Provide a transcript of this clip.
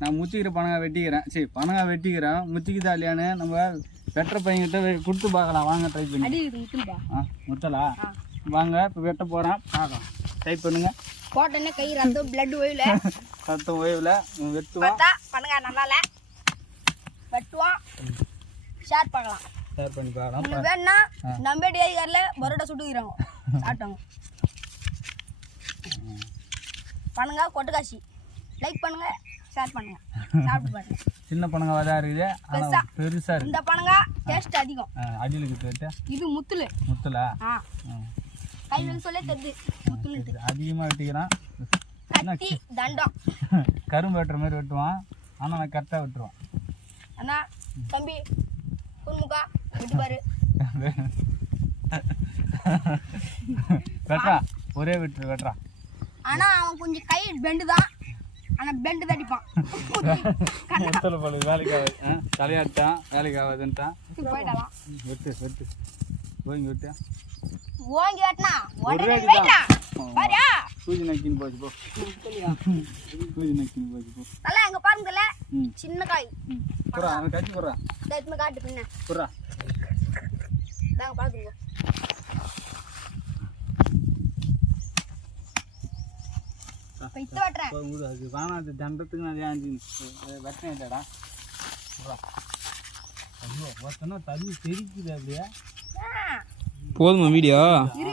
நான் முத்திக்கிற பணங்க வெட்டிக்கிறேன். சரி பணங்க வெட்டிக்கிறேன். முத்திக்குதா இல்லையான்னு நம்ம வெட்டுற பையன்கிட்ட கொடுத்து பார்க்கலாம். வாங்க ட்ரை பண்ணி. முத்தலா வாங்க இப்போ வெட்ட போகிறேன். பார்க்கலாம். டைப் பண்ணுங்க. போட்டோன்னே கை ரத்தம் பிளட் ஓயில ரத்தம் ஓய்வில் வெட்டுவோம். பண்ணுங்க நல்லா வெட்டுவோம். ஷேர் பார்க்கலாம். ஷேர் பண்ணி பார்க்கலாம். உங்களுக்கு வேணும்னா நம்ம டேரிகாரில் பரோட்டா சுட்டுக்கிறாங்க சாப்பிட்டாங்க. பண்ணுங்க கொட்டுக்காசி லைக் பண்ணுங்க ஷேர் பண்ணுங்க சாப்பிட்டு பாருங்க. சின்ன பணங்க தான் இருக்குது. ஆனால் பெருசாக இருக்குது. இந்த பணங்க டேஸ்ட் அதிகம். அடியிலுக்கு போயிட்டு இது முத்துல முத்தலா கை வந்து சொல்லே தெரியுது. முத்துல அதிகமாக வெட்டிக்கிறான். கத்தி தண்டம் கரும்பு வெட்டுற மாதிரி வெட்டுவான். ஆனால் நான் கரெக்டாக வெட்டுருவான். அண்ணா தம்பி குறுமுக்கா வெட்டி பாரு. வெட்டுறா ஒரே வெட்டுறா. ஆனா அவன் கொஞ்சம் கை பெண்டு தான். ஆனா பெண்டு தான் அடிப்பான். முத்தலை பழு வேலைக்கு ஆகாது. தலையாட்டான் வேலைக்கு ஆகாதுன்ட்டான். போயிட்டாலாம். வெட்டு வெட்டு ஓங்கி வெட்டு. ஓங்கி வெட்டினா உடனே வெட்டா பாரு. சூஜி நக்கின்னு போச்சு போ. சூஜி நக்கின்னு போச்சு போ. நல்லா எங்க பாருங்கல சின்ன காய். புறா அவன் கட்சி புறா. தட்ம காட்டு பின்ன. புறா. தாங்க பாத்துங்க. பைத்து வெட்டறேன். போடு அது வானாது தண்டத்துக்கு நான் ஏஞ்சி வெட்டேன் இல்லடா. புறா. ஐயோ ஒத்தனா தண்ணி தெரிக்குது அப்படியே. போதுமா வீடியோ? இரு